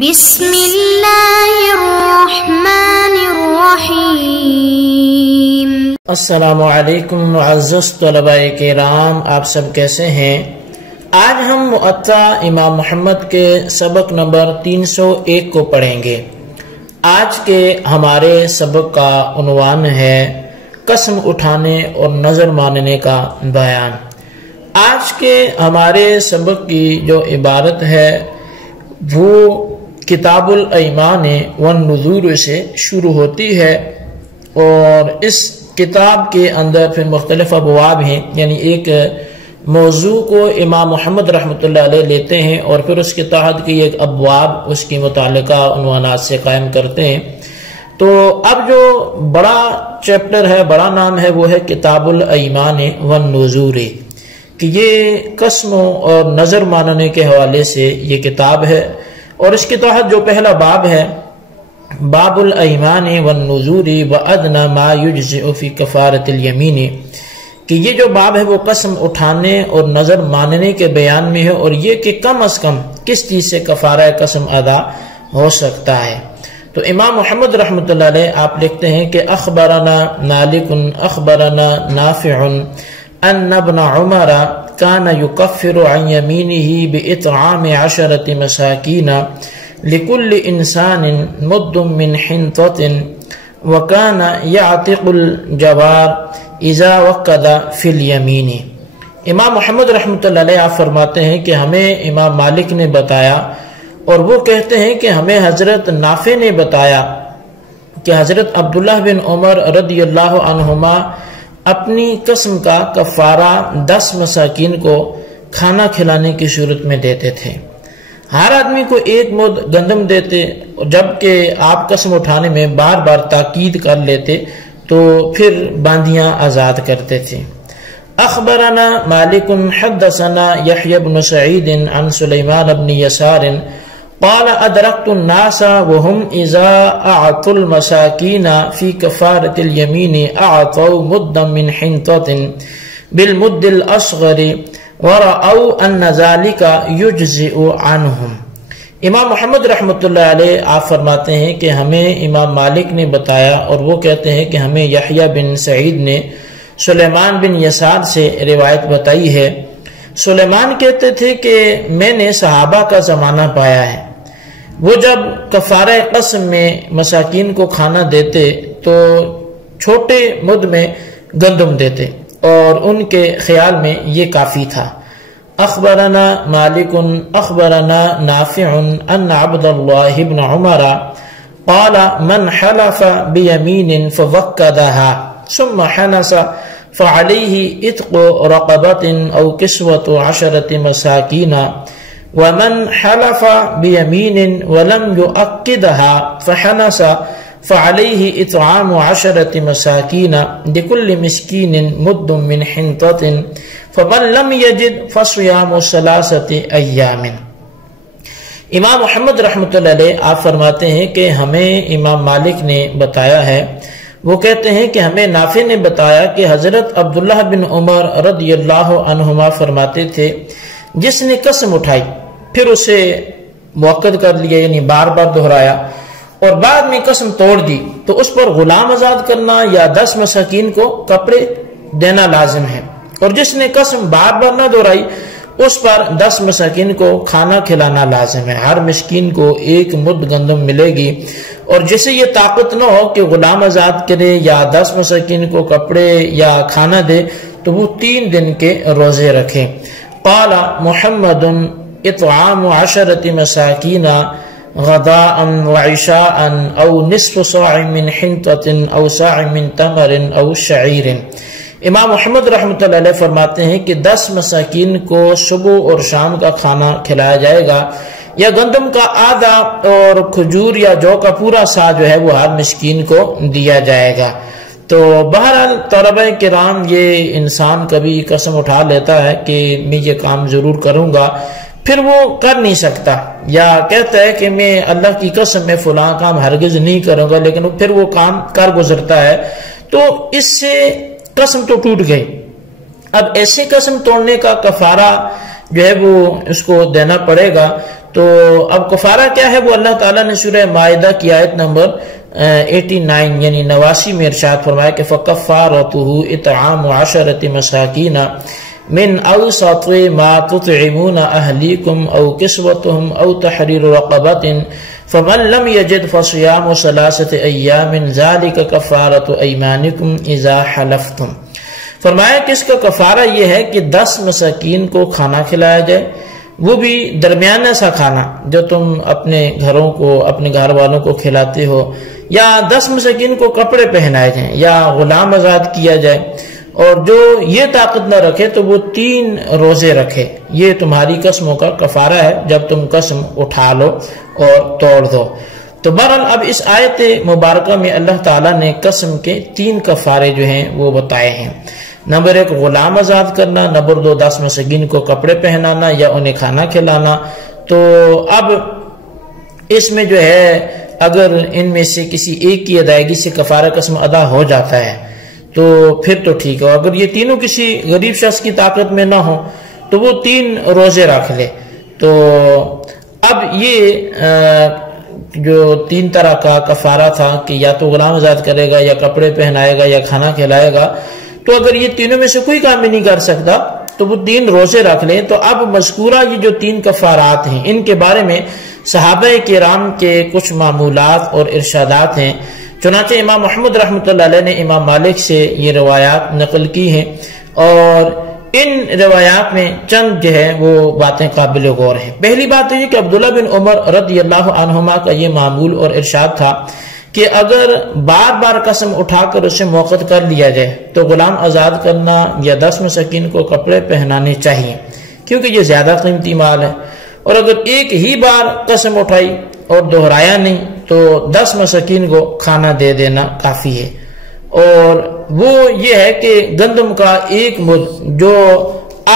بسم اللہ الرحمن الرحیم۔ السلام علیکم معزز طلباء کرام، آپ سب کیسے ہیں؟ آج ہم مؤطا امام محمد کے سبق نمبر 301 کو پڑھیں گے۔ آج کے ہمارے سبق کا عنوان ہے قسم اٹھانے اور نظر ماننے کا بیان۔ آج کے ہمارے سبق کی جو عبارت ہے وہ کتاب الایمان والنذور سے شروع ہوتی ہے، اور اس کتاب کے اندر پھر مختلف ابواب ہیں، یعنی ایک موضوع کو امام محمد رحمۃ اللہ علیہ لیتے ہیں اور پھر اس کے تحت کی ایک ابواب اس کی متعلقہ عنوانات سے قائم کرتے ہیں۔ تو اب جو بڑا چیپٹر ہے، بڑا نام ہے، وہ ہے کتاب الایمان والنذور، کہ یہ قسموں اور نظر ماننے کے حوالے سے یہ کتاب ہے، اور اس کے تحت جو پہلا باب ہے باب الایمان والنذور وادنى ما یجزئ فی کفارۃ الیمین، کہ یہ جو باب ہے وہ قسم اٹھانے اور نظر ماننے کے بیان میں ہے، اور یہ کہ کم از کم کس چیز سے کفارہ قسم ادا ہو سکتا ہے۔ تو امام محمد رحمۃ اللہ علیہ آپ لکھتے ہیں کہ اخبرنا مالک اخبرنا نافع ان ابن عمر كان يكفر عن يمينه بإطعام 10 مساكين لكل إنسان مد من حنطة وكان يعتق الجوار إذا وقد في اليمين۔ امام محمد رحمۃ اللہ علیہ آپ فرماتے ہیں کہ ہمیں امام مالک نے بتایا، اور وہ کہتے ہیں کہ ہمیں حضرت نافع نے بتایا کہ حضرت عبداللہ بن عمر رضی اللہ عنہما اپنی قسم کا کفارہ 10 مساکین کو کھانا کھلانے کی صورت میں دیتے تھے۔ ہر آدمی کو 1 مد گندم دیتے، جبکہ آپ قسم اٹھانے میں بار بار تاکید کر لیتے تو پھر باندیاں آزاد کرتے تھے۔ اخبرنا مالک حدثنا یحیی بن سعید عن سلیمان بن یسار قال ادرکت الناس وهم اذا اعطوا المساکین فی کفارۃ الیمین اعطوا مدا من حنطۃ بالمد الاصغر ورأوا ان ذلك یجزئ عنهم۔ امام محمد رحمۃ اللہ علیہ آپ فرماتے ہیں کہ ہمیں امام مالک نے بتایا، اور وہ کہتے ہیں کہ ہمیں یحییٰ بن سعید نے سلیمان بن یسار سے روایت بتائی ہے۔ سلیمان کہتے تھے کہ میں نے صحابہ کا زمانہ پایا ہے، وہ جب کفارہ قسم میں مساکین کو کھانا دیتے تو چھوٹے مد میں گندم دیتے، اور ان کے خیال میں یہ کافی تھا۔ اخبرنا مالک اخبرنا نافع ان عبد اللہ بن عمر قال من حلف بیمین فوکدها ثم حنس فعليه اتق رقبة او كسوة 10 مساكين ومن حلف بيمين ولم يؤكدها فحنس فعليه اطعام 10 مساكين لكل مسكين مد من حنطة فمن لم يجد فصيام 3 أيام۔ امام محمد رحمۃ اللہ علیہ آپ فرماتے ہیں کہ ہمیں امام مالک نے بتایا ہے، وہ کہتے ہیں کہ ہمیں نافع نے بتایا کہ حضرت عبداللہ بن عمر رضی اللہ عنہما فرماتے تھے جس نے قسم اٹھائی پھر اسے موقع کر لیا، یعنی بار بار دہرایا، اور بعد میں قسم توڑ دی تو اس پر غلام آزاد کرنا یا 10 مساکین کو کپڑے دینا لازم ہے، اور جس نے قسم بار بار نہ دہرائی اس پر 10 مساکین کو کھانا کھلانا لازم ہے۔ ہر مسکین کو 1 مد گندم ملے گی، اور جسے یہ طاقت نہ ہو کہ غلام آزاد کرے یا 10 مساکین کو کپڑے یا کھانا دے تو وہ 3 دن کے روزے رکھے۔ قال محمد اطعام 10 مساکین غداء وعشاء او نصف صاع من حنطة او صاع من تمر او شعیر۔ امام محمد رحمۃ اللہ علیہ فرماتے ہیں کہ 10 مساکین کو صبح اور شام کا کھانا کھلایا جائے گا، یا گندم کا آدھا اور کھجور یا جو کا پورا سا جو ہے وہ ہر مسکین کو دیا جائے گا۔ تو بہرحال طلبہ کرام، یہ انسان کبھی قسم اٹھا لیتا ہے کہ میں یہ کام ضرور کروں گا، پھر وہ کر نہیں سکتا، یا کہتا ہے کہ میں اللہ کی قسم میں فلاں کام ہرگز نہیں کروں گا، لیکن پھر وہ کام کر گزرتا ہے، تو اس سے قسم تو ٹوٹ گئی۔ اب ایسے قسم توڑنے کا کفارہ جو ہے وہ اس کو دینا پڑے گا، تو اب کفارہ کیا ہے وہ اللہ تعالیٰ نے سورہ مائدہ کی آیت نمبر 89 یعنی 89 میں ارشاد فرمایا کہ فَكَفَّارَتُهُ إِطْعَامُ 10 مَسَاكِينَ من اوسط ما تطعمون اهليكم او كسوتهم او تحرير رقبة فمن لم يجد فصيام 3 ايام ذلك كفارة ايمانكم اذا حلفتم. فرمایا کہ اس کا کفارہ یہ ہے کہ 10 مساکین کو کھانا کھلایا جائے، وہ بھی درمیانہ سا کھانا جو تم اپنے گھروں کو اپنے گھر والوں کو کھلاتے ہو، یا 10 مساکین کو کپڑے پہنائے جائیں یا غلام آزاد کیا جائے، اور جو یہ طاقت نہ رکھے تو وہ 3 روزے رکھے. یہ تمہاری قسموں کا کفارہ ہے جب تم قسم اٹھا لو اور توڑ دو. تو بہرحال اب اس آیت مبارکہ میں اللہ تعالیٰ نے قسم کے 3 کفارے جو ہیں وہ بتائے ہیں. نمبر 1 غلام آزاد کرنا، نمبر 2 10 مساکین کو کپڑے پہنانا یا انہیں کھانا کھلانا. تو اب اس میں جو ہے اگر ان میں سے کسی ایک کی ادائیگی سے کفارہ قسم ادا ہو جاتا ہے تو پھر تو ٹھیک ہے. اگر یہ تینوں کسی غریب شخص کی طاقت میں نہ ہو تو وہ 3 روزے رکھ لے. تو اب یہ جو 3 طرح کا کفارہ تھا کہ یا تو غلام آزاد کرے گا یا کپڑے پہنائے گا یا کھانا کھلائے گا، تو اگر یہ تینوں میں سے کوئی کام بھی نہیں کر سکتا تو وہ 3 روزے رکھ لے. تو اب مذکورہ یہ جو 3 کفارات ہیں ان کے بارے میں صحابہ کرام کے کچھ معمولات اور ارشادات ہیں. چنانچہ امام محمد رحمۃ اللہ علیہ نے امام مالک سے یہ روایات نقل کی ہیں، اور ان روایات میں چند جو ہے وہ باتیں قابل غور ہیں. پہلی بات یہ کہ عبداللہ بن عمر رضی اللہ عنہما کا یہ معمول اور ارشاد تھا کہ اگر بار بار قسم اٹھا کر اسے موقت کر لیا جائے تو غلام آزاد کرنا یا 10 مساکین کو کپڑے پہنانے چاہیے، کیونکہ یہ زیادہ قیمتی مال ہے. اور اگر ایک ہی بار قسم اٹھائی اور دہرایا نہیں تو 10 مساکین کو کھانا دے دینا کافی ہے. اور وہ یہ ہے کہ گندم کا 1 مد جو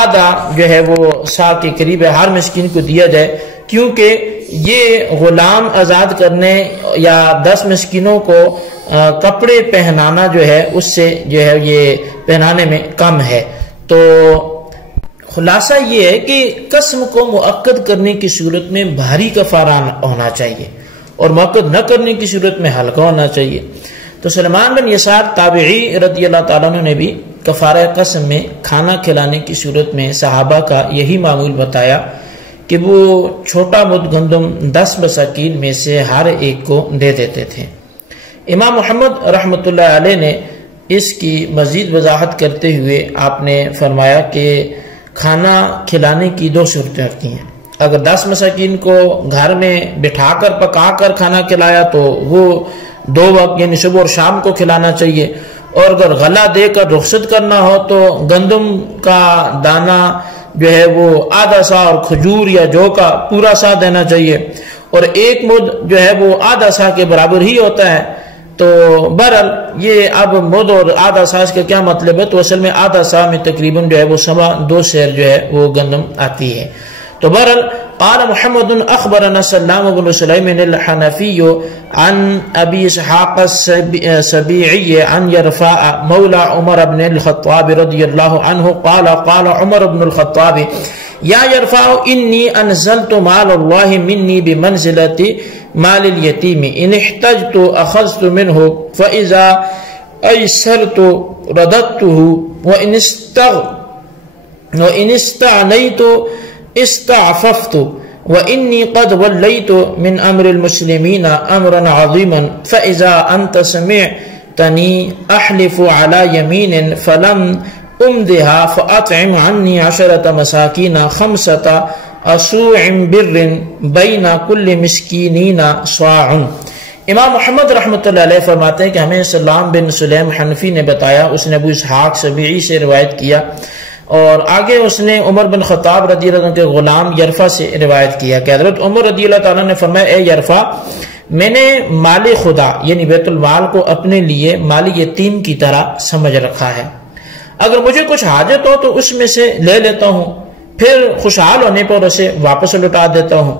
آدھا جو ہے وہ سا کے قریب ہے ہر مسکین کو دیا جائے، کیونکہ یہ غلام آزاد کرنے یا 10 مسکینوں کو کپڑے پہنانا جو ہے اس سے جو ہے یہ پہنانے میں کم ہے. تو خلاصہ یہ ہے کہ قسم کو مؤکد کرنے کی صورت میں بھاری کفارہ ہونا چاہیے اور مؤکد نہ کرنے کی صورت میں ہلکا ہونا چاہیے. تو سلمان بن یسار تابعی رضی اللہ تعالیٰ عنہ نے بھی کفارہ قسم میں کھانا کھلانے کی صورت میں صحابہ کا یہی معمول بتایا کہ وہ چھوٹا مد گندم 10 مساکین میں سے ہر ایک کو دے دیتے تھے. امام محمد رحمۃ اللہ علیہ نے اس کی مزید وضاحت کرتے ہوئے آپ نے فرمایا کہ کھانا کھلانے کی 2 صورتیں ہوتی ہیں. اگر 10 مساکین کو گھر میں بٹھا کر پکا کر کھانا کھلایا تو وہ 2 وقت یعنی صبح اور شام کو کھلانا چاہیے. اور اگر غلہ دے کر رخصت کرنا ہو تو گندم کا دانہ جو ہے وہ آدھا سا اور کھجور یا جو کا پورا سا دینا چاہیے، اور 1 مد جو ہے وہ آدھا سا کے برابر ہی ہوتا ہے. تو بہرحال یہ اب مد اور آدھا سا کا کیا مطلب ہے؟ تو اصل میں آدھا سا میں تقریباً جو ہے وہ 2 سیر جو ہے وہ گندم آتی ہے. تو بہرحال قال محمد اخبرنا سلام بن سلیم الحنفی عن ابی اسحاق السبیعی عن یرفاء مولا عمر بن الخطاب رضی اللہ عنہ قال قال عمر بن الخطاب یا یرفاء انی انزلت مال اللہ منی بمنزلت مال الیتیم ان احتجت اخذت منه فاذا ایسرت رددته وان استعنیت استعففت وإني قد وليت من أمر المسلمين أمرا عظيما فإذا أنت سمعتني أحلف على يمين فلم أمضها فأطعم عني 10 مساكين 5 أسوع بر بين كل مسكينين صاع. امام محمد رحمۃ اللہ علیہ فرماتے ہیں کہ ہمیں سلام بن سلیم حنفی نے بتایا، اس نے ابو اسحاق سبیعی سے روایت کیا، اور آگے اس نے عمر بن خطاب رضی اللہ عنہ کے غلام یرفا سے روایت کیا کہ حضرت عمر رضی اللہ تعالیٰ نے فرمایا اے یرفا، میں نے مال خدا یعنی بیت المال کو اپنے لیے مال یتیم کی طرح سمجھ رکھا ہے. اگر مجھے کچھ حاجت ہو تو اس میں سے لے لیتا ہوں، پھر خوشحال ہونے پر اسے واپس لوٹا دیتا ہوں،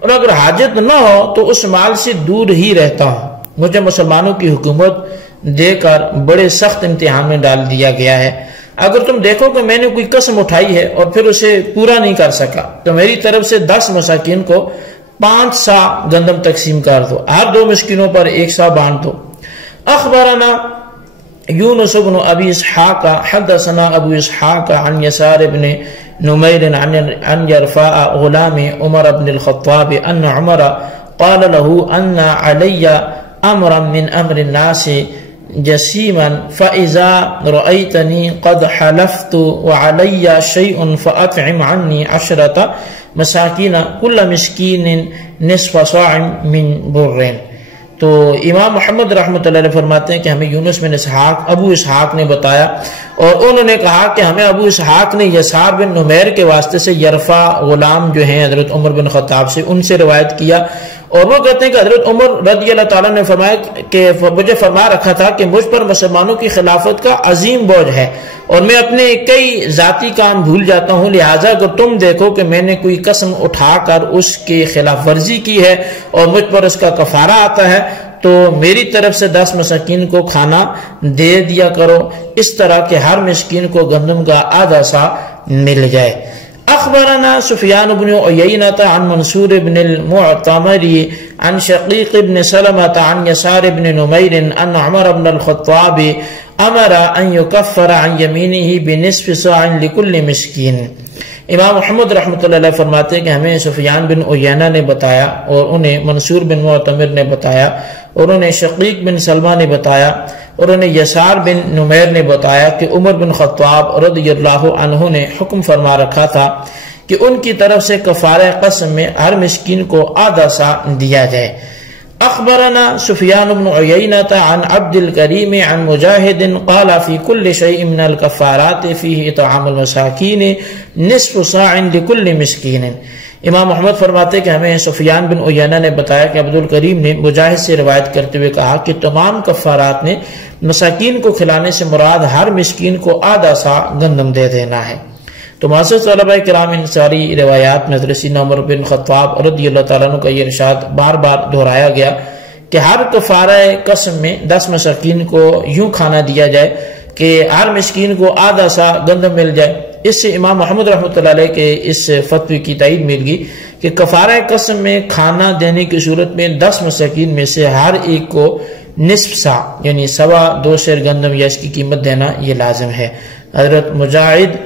اور اگر حاجت نہ ہو تو اس مال سے دور ہی رہتا ہوں. مجھے مسلمانوں کی حکومت دے کر بڑے سخت امتحان میں ڈال دیا گیا ہے. اگر تم دیکھو کہ میں نے کوئی قسم اٹھائی ہے اور پھر اسے پورا نہیں کر سکا تو میری طرف سے 10 مساکین کو 5 سا گندم تقسیم کر دو، ہر 2 مسکینوں پر 1 سا بانٹ دو۔ اخبرنا یونس بن ابی اسحاق حدثنا ابو اسحاق عن یسار بن نمیر عن یرفاء غلام عمر بن الخطاب ان عمر قال له ان علی امرا من امر الناس جسیما فاذا رأیتنی قد حلفت وعلی شیء فاطعم عنی 10 مساکین کل مسکین نصف صاع من بر۔ تو امام محمد رحمۃ اللہ علیہ فرماتے ہیں کہ ہمیں یونس بن اسحاق ابو اسحاق نے بتایا، اور انہوں نے کہا کہ ہمیں ابو اسحاق نے یسار بن نمیر کے واسطے سے یرفع غلام جو ہیں حضرت عمر بن خطاب سے، ان سے روایت کیا، اور وہ کہتے ہیں کہ حضرت عمر رضی اللہ تعالیٰ نے فرمایا کہ مجھے فرما رکھا تھا کہ مجھ پر مسلمانوں کی خلافت کا عظیم بوجھ ہے اور میں اپنے کئی ذاتی کام بھول جاتا ہوں، لہٰذا اگر تم دیکھو کہ میں نے کوئی قسم اٹھا کر اس کی خلاف ورزی کی ہے اور مجھ پر اس کا کفارہ آتا ہے تو میری طرف سے 10 مساکین کو کھانا دے دیا کرو، اس طرح کہ ہر مسکین کو گندم کا آدھا سا مل جائے۔ اخبرنا سفیان بن عیینۃ عن منصور بن المعتمر عن شقیق بن سلمۃ عن یسار بن نمیر ان عمر بن الخطاب امر ان یکفر عن یمینہ بنصف صاع لکل مسکین۔ امام محمد رحمۃ اللہ علیہ فرماتے ہیں کہ ہمیں سفیان بن عیینہ نے بتایا، اور انہیں منصور بن معتمر نے بتایا، اور انہیں شقیق بن سلمہ نے بتایا، اور انہیں یسار بن نمیر نے بتایا کہ عمر بن خطاب رضی اللہ عنہ نے حکم فرما رکھا تھا کہ ان کی طرف سے کفارہ قسم میں ہر مسکین کو آدھا سا دیا جائے۔ اخبرنا سفیان بن عیینۃ عن عبد الکریم عن مجاہد قال فی کل شیء من الکفارات فیہ اطعام المساکین نصف صاع لکل مسکین۔ امام محمد فرماتے کہ ہمیں سفیان بن عیینہ نے بتایا کہ عبد الکریم نے مجاہد سے روایت کرتے ہوئے کہا کہ تمام کفارات نے مساکین کو کھلانے سے مراد ہر مسکین کو آدھا سا گندم دے دینا ہے۔ تو معزز طلباء کرام، ان ساری روایات میں حضرت سیدنا عمر بن خطاب رضی اللہ تعالیٰ عنہ کا یہ ارشاد بار بار دہرایا گیا کہ ہر کفارہ قسم میں 10 مساکین کو یوں کھانا دیا جائے کہ ہر مسکین کو آدھا سا گندم مل جائے۔ اس سے امام محمد رحمۃ اللہ علیہ کے اس فتوی کی تائید مل گئی کہ کفارہ قسم میں کھانا دینے کی صورت میں 10 مساکین میں سے ہر ایک کو نصف سا یعنی 2.25 سیر گندم یا اس کی قیمت دینا یہ لازم ہے۔ حضرت مجاہد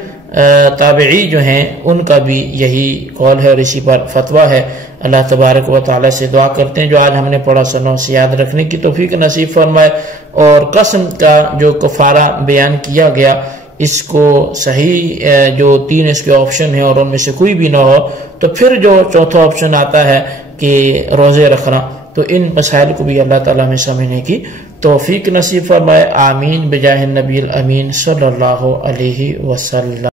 تابعی جو ہیں ان کا بھی یہی قول ہے اور اسی پر فتویٰ ہے۔ اللہ تبارک و تعالیٰ سے دعا کرتے ہیں جو آج ہم نے پڑھا سنوں سے یاد رکھنے کی توفیق نصیب فرمائے، اور قسم کا جو کفارہ بیان کیا گیا اس کو صحیح جو 3 اس کے آپشن ہیں اور ان میں سے کوئی بھی نہ ہو تو پھر جو چوتھا آپشن آتا ہے کہ روزے رکھنا، تو ان مسائل کو بھی اللہ تعالیٰ میں سمجھنے کی توفیق نصیب فرمائے۔ آمین بجاہ النبی الامین صلی اللہ علیہ وسلم۔